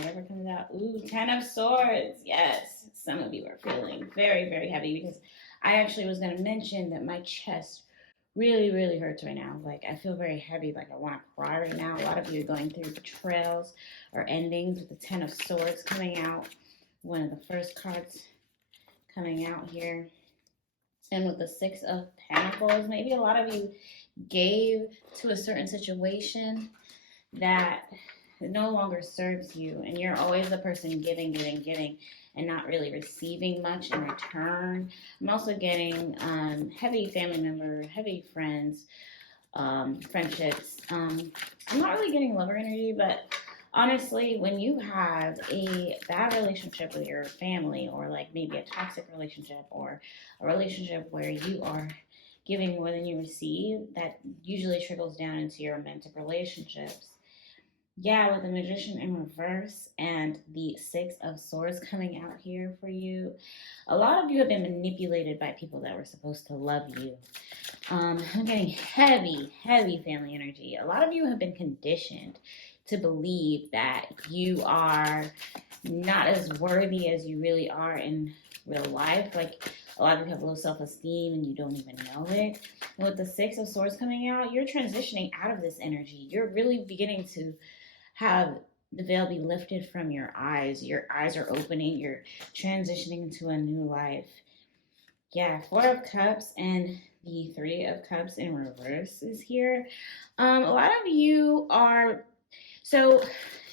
whatever comes out. Ooh, Ten of Swords. Yes, some of you are feeling very, very heavy because I actually was going to mention that my chest really, really hurts right now. Like, I feel very heavy, like I want to cry right now. A lot of you are going through betrayals or endings with the Ten of Swords coming out. One of the first cards coming out here. And with the Six of Pentacles, maybe a lot of you gave to a certain situation that no longer serves you, and you're always the person giving, giving, giving, and not really receiving much in return. I'm also getting heavy family member, heavy friends, friendships. I'm not really getting lover energy, but honestly, when you have a bad relationship with your family, or like maybe a toxic relationship, or a relationship where you are giving more than you receive, that usually trickles down into your romantic relationships. Yeah, with the Magician in reverse and the Six of Swords coming out here for you, a lot of you have been manipulated by people that were supposed to love you. I'm getting heavy, heavy family energy. A lot of you have been conditioned to believe that you are not as worthy as you really are in real life. Like, a lot of you have low self-esteem and you don't even know it. And with the Six of Swords coming out, you're transitioning out of this energy. You're really beginning to have the veil be lifted from your eyes. Your eyes are opening. You're transitioning into a new life. Yeah, Four of Cups and the Three of Cups in reverse is here. A lot of you are, so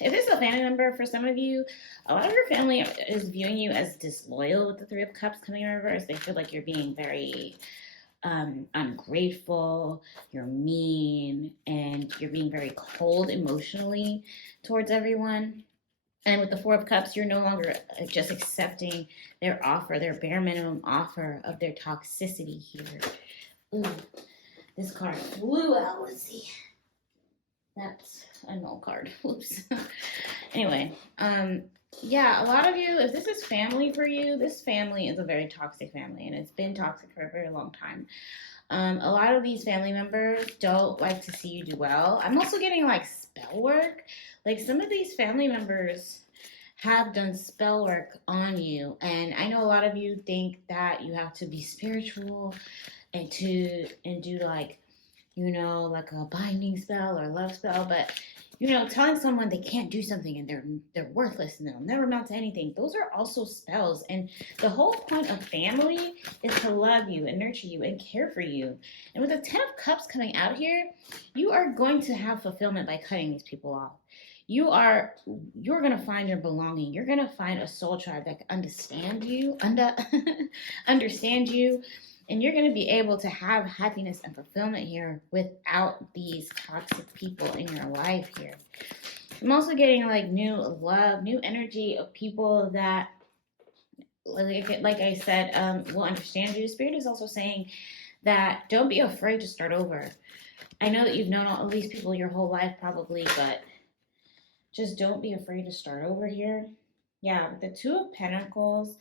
if this is a family member for some of you, a lot of your family is viewing you as disloyal with the Three of Cups coming in reverse. They feel like you're being very ungrateful, you're mean, and you're being very cold emotionally towards everyone. And with the Four of Cups, you're no longer just accepting their offer, their bare minimum offer of their toxicity here. Ooh, this card flew out. Let's see. That's a null card. Oops. Anyway, yeah, a lot of you, if this is family for you, this family is a very toxic family, and it's been toxic for a very long time. A lot of these family members don't like to see you do well. I'm also getting like spell work. Like, some of these family members have done spell work on you, and I know a lot of you think that you have to be spiritual and do like, like a binding spell or love spell, but telling someone they can't do something and they're worthless and they'll never amount to anything, those are also spells. And the whole point of family is to love you and nurture you and care for you. And with the Ten of Cups coming out here, you are going to have fulfillment by cutting these people off. You're going to find your belonging. You're going to find a soul tribe that can understand you, understand you, and you're going to be able to have happiness and fulfillment here without these toxic people in your life here. I'm also getting like new love, new energy of people that, like I said, will understand you. Spirit is also saying that don't be afraid to start over. I know that you've known all these people your whole life probably, but just don't be afraid to start over here. Yeah, the Two of Pentacles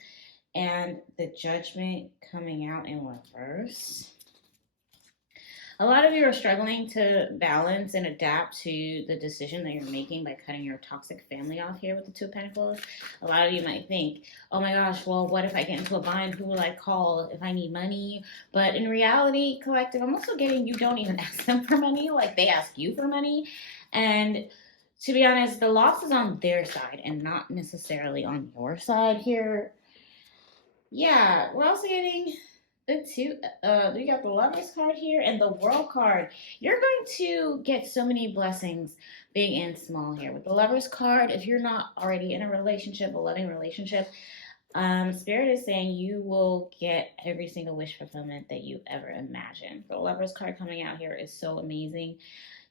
and the Judgment coming out in reverse. A lot of you are struggling to balance and adapt to the decision that you're making by cutting your toxic family off here with the Two of Pentacles. A lot of you might think, oh my gosh, well, what if I get into a bind? Who will I call if I need money? But in reality, collective, I'm also getting you don't even ask them for money. Like, they ask you for money. And to be honest, the loss is on their side and not necessarily on your side here. Yeah, we're also getting we got the Lovers card here and the World card. You're going to get so many blessings, big and small here. With the Lovers card, if you're not already in a relationship, a loving relationship, Spirit is saying you will get every single wish fulfillment that you ever imagined. The Lovers card coming out here is so amazing.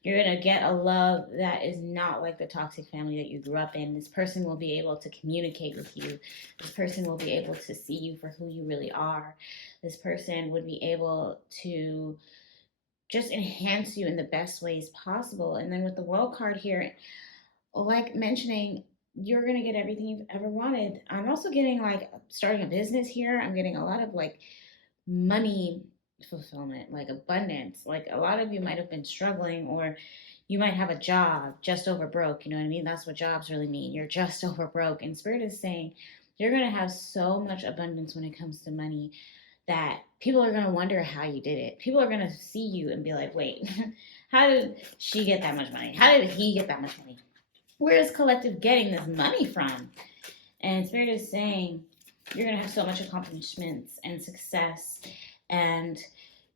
You're going to get a love that is not like the toxic family that you grew up in. This person will be able to communicate with you. This person will be able to see you for who you really are. This person would be able to just enhance you in the best ways possible. And then with the World card here, like mentioning, you're going to get everything you've ever wanted. I'm also getting like starting a business here. I'm getting a lot of like money fulfillment, like abundance. Like, a lot of you might have been struggling, or You might have a job just over broke. You know what I mean? That's what jobs really mean. You're just over broke. And Spirit is saying you're going to have so much abundance when it comes to money that people are going to wonder how you did it. People are going to see you and be like, wait, how did she get that much money? How did he get that much money? Where is Collective getting this money from? And Spirit is saying you're going to have so much accomplishments and success, and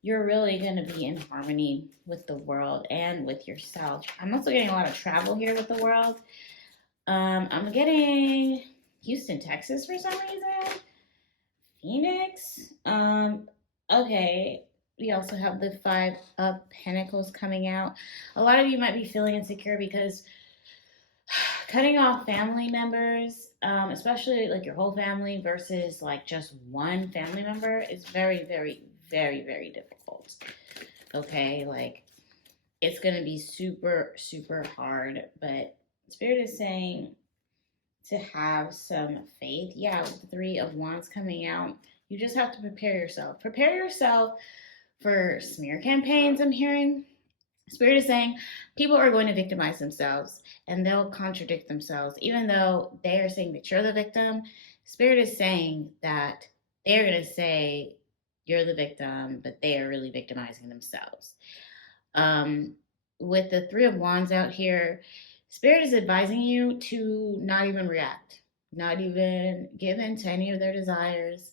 you're really going to be in harmony with the world and with yourself. I'm also getting a lot of travel here with the world. I'm getting Houston, Texas for some reason. Phoenix. Okay. We also have the Five of Pentacles coming out. A lot of you might be feeling insecure because cutting off family members, especially like your whole family versus like just one family member, is very, very, very, very difficult. Okay, like it's gonna be super, super hard, but Spirit is saying to have some faith. Yeah, with the Three of Wands coming out, you just have to prepare yourself. Prepare yourself for smear campaigns, I'm hearing. Spirit is saying people are going to victimize themselves and they'll contradict themselves. Even though they are saying that you're the victim, Spirit is saying that they're going to say you're the victim, but they are really victimizing themselves. With the Three of Wands out here, Spirit is advising you to not even react, not even give in to any of their desires,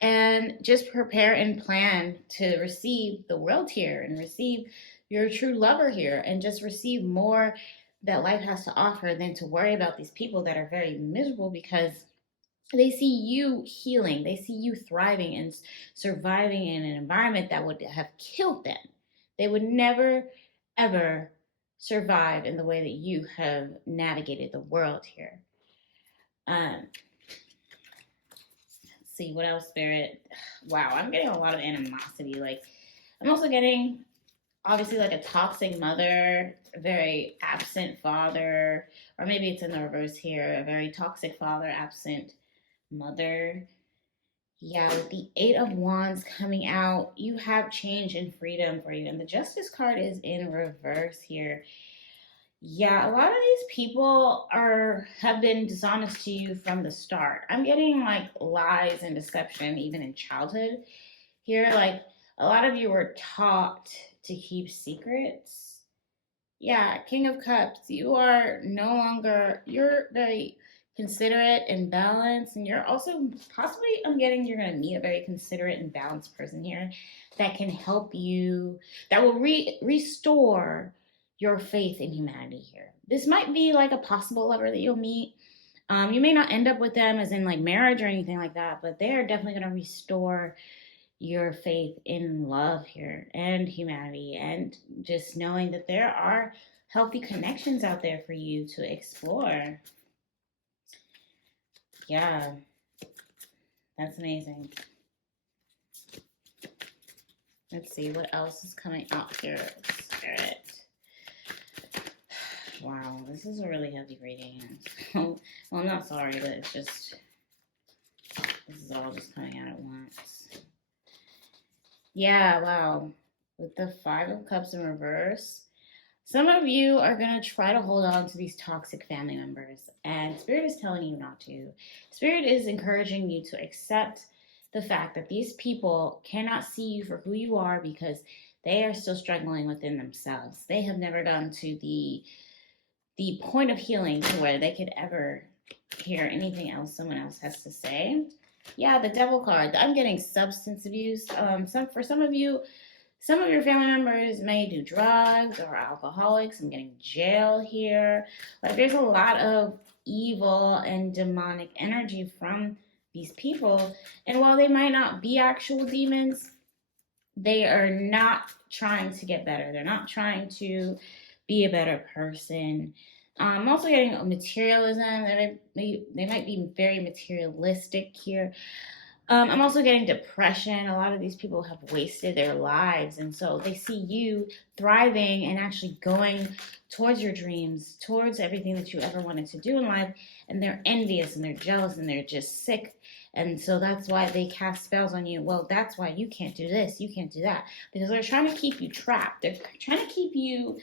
and just prepare and plan to receive the world here and receive your true lover here and just receive more that life has to offer than to worry about these people that are very miserable because they see you healing, they see you thriving and surviving in an environment that would have killed them. They would never, ever survive in the way that you have navigated the world here. Let's see what else, Spirit. Wow, I'm getting a lot of animosity. Like, I'm also getting obviously like a toxic mother, a very absent father, or maybe it's in the reverse here, a very toxic father, absent mother. Yeah, with the Eight of Wands coming out, you have change and freedom for you. And the Justice card is in reverse here. Yeah, a lot of these people have been dishonest to you from the start. I'm getting like lies and deception even in childhood here. Like a lot of you were taught to keep secrets. Yeah, King of Cups, you are no longer, you're very considerate and balanced, and you're also possibly, I'm getting you're going to meet a very considerate and balanced person here that can help you, that will restore your faith in humanity here. This might be like a possible lover that you'll meet. You may not end up with them as in like marriage or anything like that, but they are definitely going to restore your faith in love here and humanity, and just knowing that there are healthy connections out there for you to explore. Yeah, that's amazing. Let's see what else is coming out here, Spirit. Wow, this is a really heavy reading. Well, I'm not sorry, but it's just, this is all just coming out at once. Yeah, wow. With the Five of Cups in reverse, some of you are going to try to hold on to these toxic family members, and Spirit is telling you not to. Spirit is encouraging you to accept the fact that these people cannot see you for who you are because they are still struggling within themselves. They have never gotten to the point of healing to where they could ever hear anything else someone else has to say. Yeah, the Devil card. I'm getting substance abuse. For some of you, some of your family members may do drugs or alcoholics. I'm getting jail here. Like there's a lot of evil and demonic energy from these people. And while they might not be actual demons, they are not trying to get better. They're not trying to be a better person. I'm also getting materialism. They might be very materialistic here. I'm also getting depression. A lot of these people have wasted their lives, and so they see you thriving and actually going towards your dreams, towards everything that you ever wanted to do in life, and they're envious and they're jealous and they're just sick. And so that's why they cast spells on you. Well, that's why you can't do this, you can't do that, because they're trying to keep you trapped. They're trying to keep you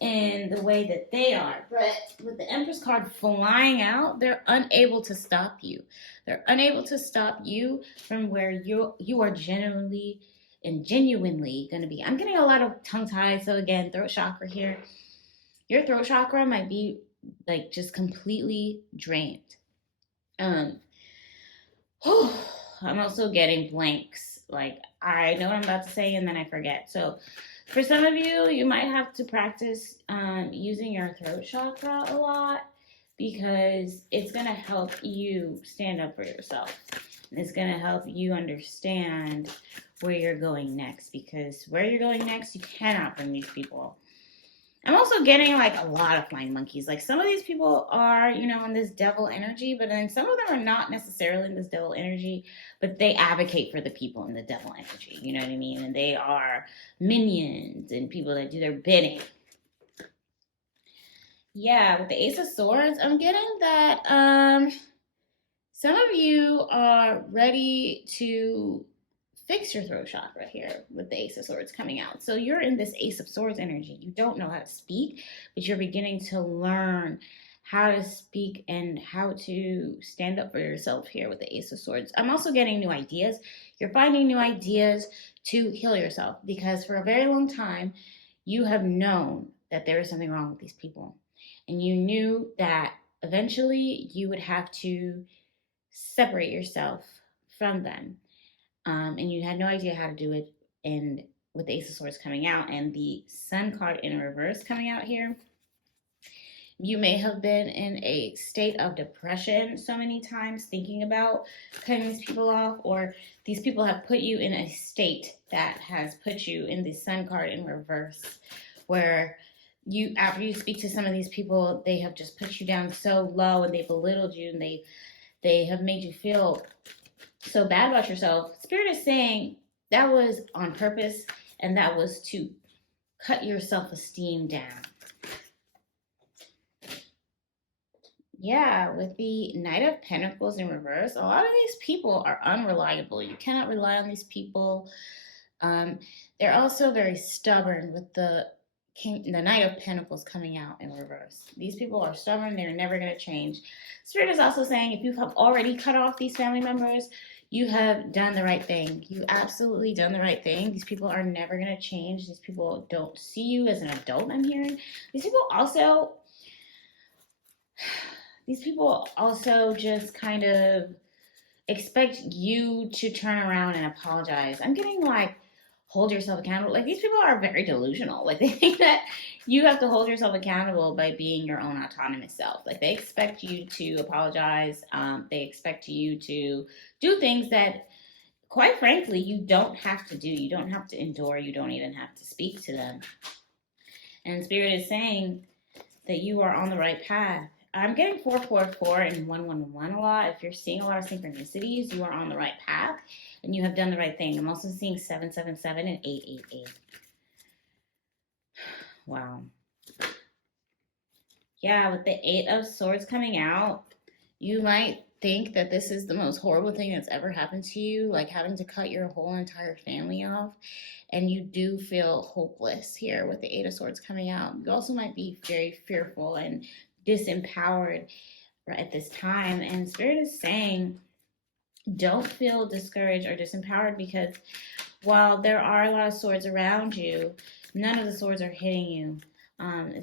in the way that they are. But with the Empress card flying out, they're unable to stop you. They're unable to stop you from where you are genuinely and genuinely going to be. I'm getting a lot of tongue tied. So again, throat chakra here. Your throat chakra might be like just completely drained. Um, I'm also getting blanks. Like I know what I'm about to say and then I forget. So for some of you, you might have to practice using your throat chakra a lot because it's going to help you stand up for yourself. And it's going to help you understand where you're going next, because where you're going next, you cannot bring these people. I'm also getting like a lot of flying monkeys. Like some of these people are, in this devil energy, but then some of them are not necessarily in this devil energy, but they advocate for the people in the devil energy. You know what I mean? And they are minions and people that do their bidding. Yeah, with the Ace of Swords, I'm getting that some of you are ready to fix your throat chakra here with the Ace of Swords coming out. So you're in this Ace of Swords energy. You don't know how to speak, but you're beginning to learn how to speak and how to stand up for yourself here with the Ace of Swords. I'm also getting new ideas. You're finding new ideas to heal yourself because for a very long time, you have known that there is something wrong with these people. And you knew that eventually you would have to separate yourself from them. And you had no idea how to do it. And with the Ace of Swords coming out and the Sun card in reverse coming out here, you may have been in a state of depression so many times thinking about cutting these people off, or these people have put you in a state that has put you in the Sun card in reverse, where you, after you speak to some of these people, they have just put you down so low and they belittled you and they have made you feel so bad about yourself. Spirit is saying that was on purpose and that was to cut your self-esteem down. Yeah, with the Knight of Pentacles in reverse, a lot of these people are unreliable. You cannot rely on these people. They're also very stubborn with the Knight of Pentacles coming out in reverse. These people are stubborn. They're never going to change. Spirit is also saying if you have already cut off these family members, you have done the right thing. You absolutely done the right thing. These people are never going to change. These people don't see you as an adult, I'm hearing. These people also just kind of expect you to turn around and apologize. I'm getting like, hold yourself accountable. Like these people are very delusional. Like they think that you have to hold yourself accountable by being your own autonomous self. Like they expect you to apologize. They expect you to do things that, quite frankly, you don't have to do. You don't have to endure. You don't even have to speak to them. And Spirit is saying that you are on the right path. I'm getting 444 and 111 a lot. If you're seeing a lot of synchronicities, you are on the right path and you have done the right thing. I'm also seeing 777 and 888. Wow. Yeah, with the 8 of Swords coming out, you might think that this is the most horrible thing that's ever happened to you, like having to cut your whole entire family off. And you do feel hopeless here with the 8 of Swords coming out. You also might be very fearful and disempowered at this time. And Spirit is saying, don't feel discouraged or disempowered, because while there are a lot of swords around you, none of the swords are hitting you.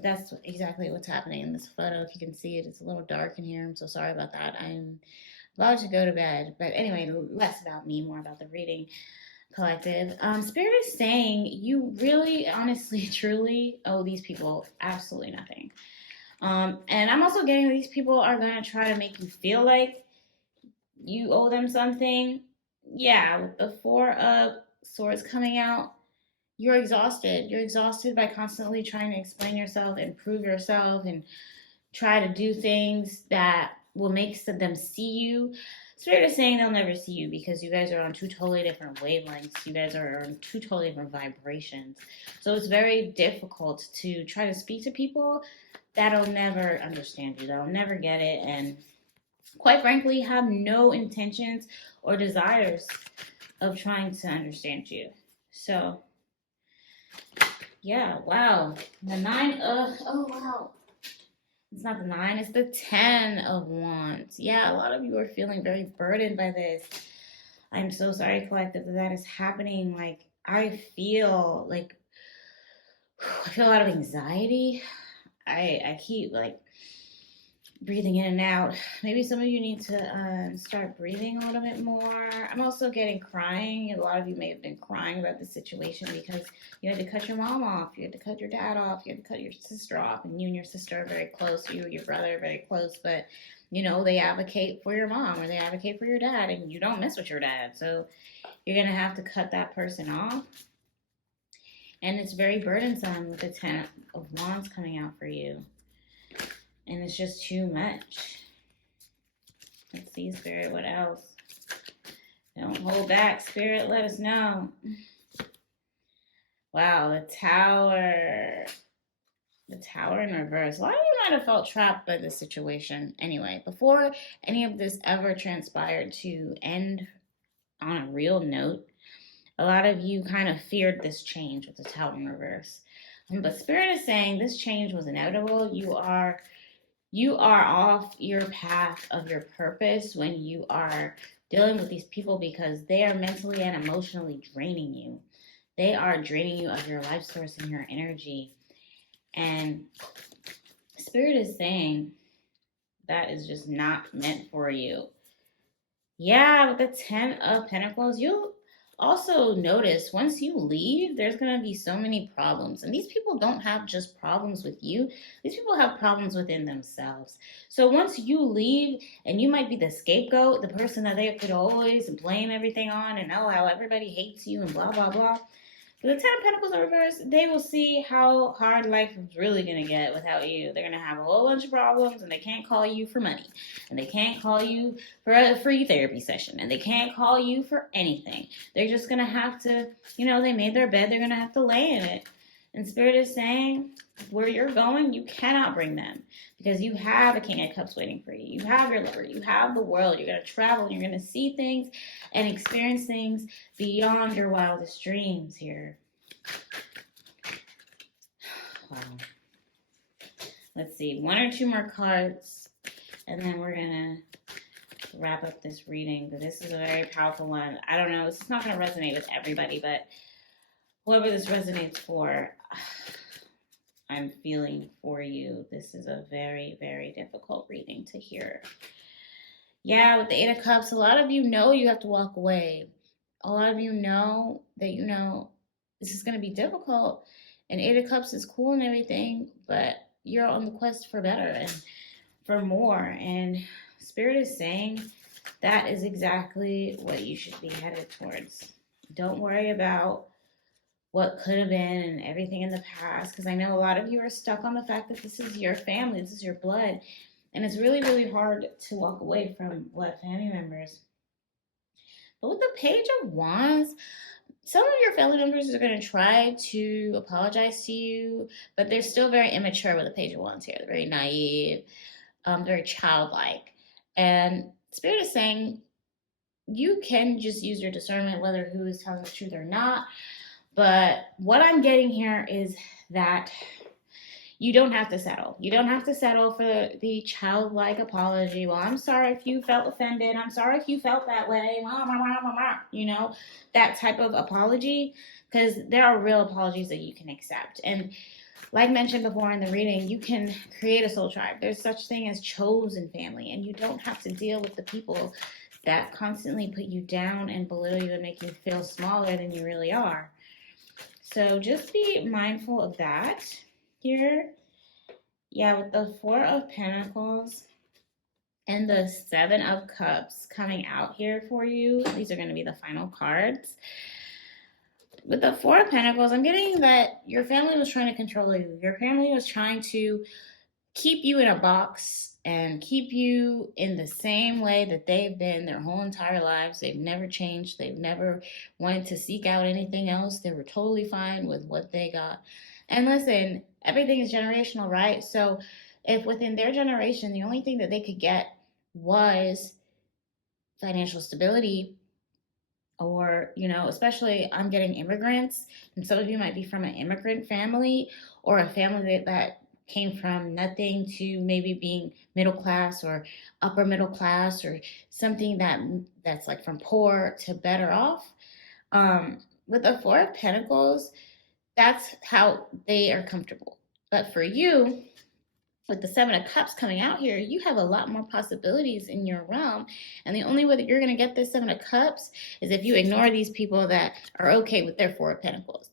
That's exactly what's happening in this photo. If you can see it, it's a little dark in here. I'm so sorry about that. I'm about to go to bed. But anyway, less about me, more about the reading collective. Spirit is saying you really, honestly, truly owe these people absolutely nothing. And I'm also getting these people are going to try to make you feel like you owe them something. Yeah, with the 4 of Swords coming out, you're exhausted. You're exhausted by constantly trying to explain yourself and prove yourself and try to do things that will make them see you. Spirit is saying they'll never see you because you guys are on two totally different wavelengths. You guys are on two totally different vibrations. So it's very difficult to try to speak to people that'll never understand you, that'll never get it, and quite frankly have no intentions or desires of trying to understand you. So, yeah, wow. The nine of, oh wow. It's not the nine, it's the 10 of wands. Yeah, a lot of you are feeling very burdened by this. I'm so sorry, collective, that is happening. Like, I feel a lot of anxiety. I keep like breathing in and out. Maybe some of you need to start breathing a little bit more. I'm also getting crying. A lot of you may have been crying about the situation because you had to cut your mom off, you had to cut your dad off, you had to cut your sister off, and you and your sister are very close. You and your brother are very close, but you know they advocate for your mom or they advocate for your dad, and you don't mess with your dad, so you're gonna have to cut that person off. And it's very burdensome with the 10 of wands coming out for you. And it's just too much. Let's see, Spirit, what else? Don't hold back, Spirit, let us know. Wow, the Tower. The Tower in reverse. A lot of you might have felt trapped by this situation. Anyway, before any of this ever transpired to end on a real note, a lot of you kind of feared this change with the Tower in reverse. But Spirit is saying this change was inevitable. You are off your path of your purpose when you are dealing with these people because they are mentally and emotionally draining you. They are draining you of your life source and your energy. And Spirit is saying that is just not meant for you. Yeah, with the 10 of Pentacles, you'll also notice once you leave, there's going to be so many problems. And these people don't have just problems with you. These people have problems within themselves. So once you leave, and you might be the scapegoat, the person that they could always blame everything on and know how everybody hates you and blah, blah, blah. For the 10 of Pentacles in reverse, they will see how hard life is really going to get without you. They're going to have a whole bunch of problems, and they can't call you for money. And they can't call you for a free therapy session. And they can't call you for anything. They're just going to have to, they made their bed. They're going to have to lay in it. And Spirit is saying, where you're going, you cannot bring them. Because you have a King of Cups waiting for you. You have your lover. You have the world. You're going to travel. You're going to see things and experience things beyond your wildest dreams here. Wow. Let's see. One or two more cards. And then we're going to wrap up this reading. But this is a very powerful one. I don't know. It's not going to resonate with everybody. But whoever this resonates for, I'm feeling for you. This is a very, very difficult reading to hear. Yeah, with the 8 of Cups, a lot of you know you have to walk away. A lot of you know that this is going to be difficult. And 8 of Cups is cool and everything, but you're on the quest for better and for more. And Spirit is saying that is exactly what you should be headed towards. Don't worry about what could have been and everything in the past, because I know a lot of you are stuck on the fact that this is your family, this is your blood, and it's really, really hard to walk away from blood family members. But with the Page of Wands, some of your family members are going to try to apologize to you, but they're still very immature with the Page of Wands here. They're very naive, very childlike. And Spirit is saying you can just use your discernment whether who is telling the truth or not. But what I'm getting here is that you don't have to settle. You don't have to settle for the childlike apology. Well, I'm sorry if you felt offended. I'm sorry if you felt that way. That type of apology, because there are real apologies that you can accept. And like mentioned before in the reading, you can create a soul tribe. There's such thing as chosen family, and you don't have to deal with the people that constantly put you down and belittle you and make you feel smaller than you really are. So just be mindful of that here. Yeah, with the 4 of Pentacles and the 7 of Cups coming out here for you. These are going to be the final cards. With the 4 of Pentacles, I'm getting that your family was trying to control you. Your family was trying to keep you in a box and keep you in the same way that they've been their whole entire lives. They've never changed. They've never wanted to seek out anything else. They were totally fine with what they got. And listen, everything is generational, right? So if within their generation, the only thing that they could get was financial stability, or, especially I'm getting immigrants, and some of you might be from an immigrant family or a family that came from nothing to maybe being middle class or upper middle class, or something that's like from poor to better off. With the Four of Pentacles, that's how they are comfortable. But for you, with the Seven of Cups coming out here, you have a lot more possibilities in your realm. And the only way that you're going to get this Seven of Cups is if you ignore these people that are okay with their Four of Pentacles.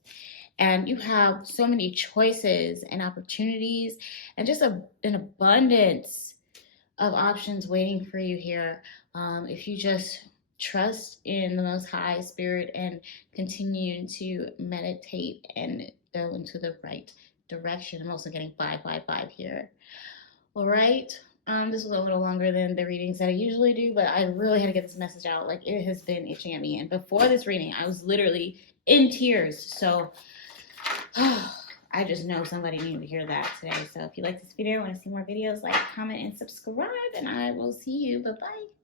And you have so many choices and opportunities and just an abundance of options waiting for you here. If you just trust in the Most High Spirit and continue to meditate and go into the right direction. I'm also getting 555 here. All right. This was a little longer than the readings that I usually do, but I really had to get this message out. Like, it has been itching at me. And before this reading, I was literally in tears. So I just know somebody needed to hear that today. So if you like this video and want to see more videos, like, comment, and subscribe. And I will see you. Bye-bye.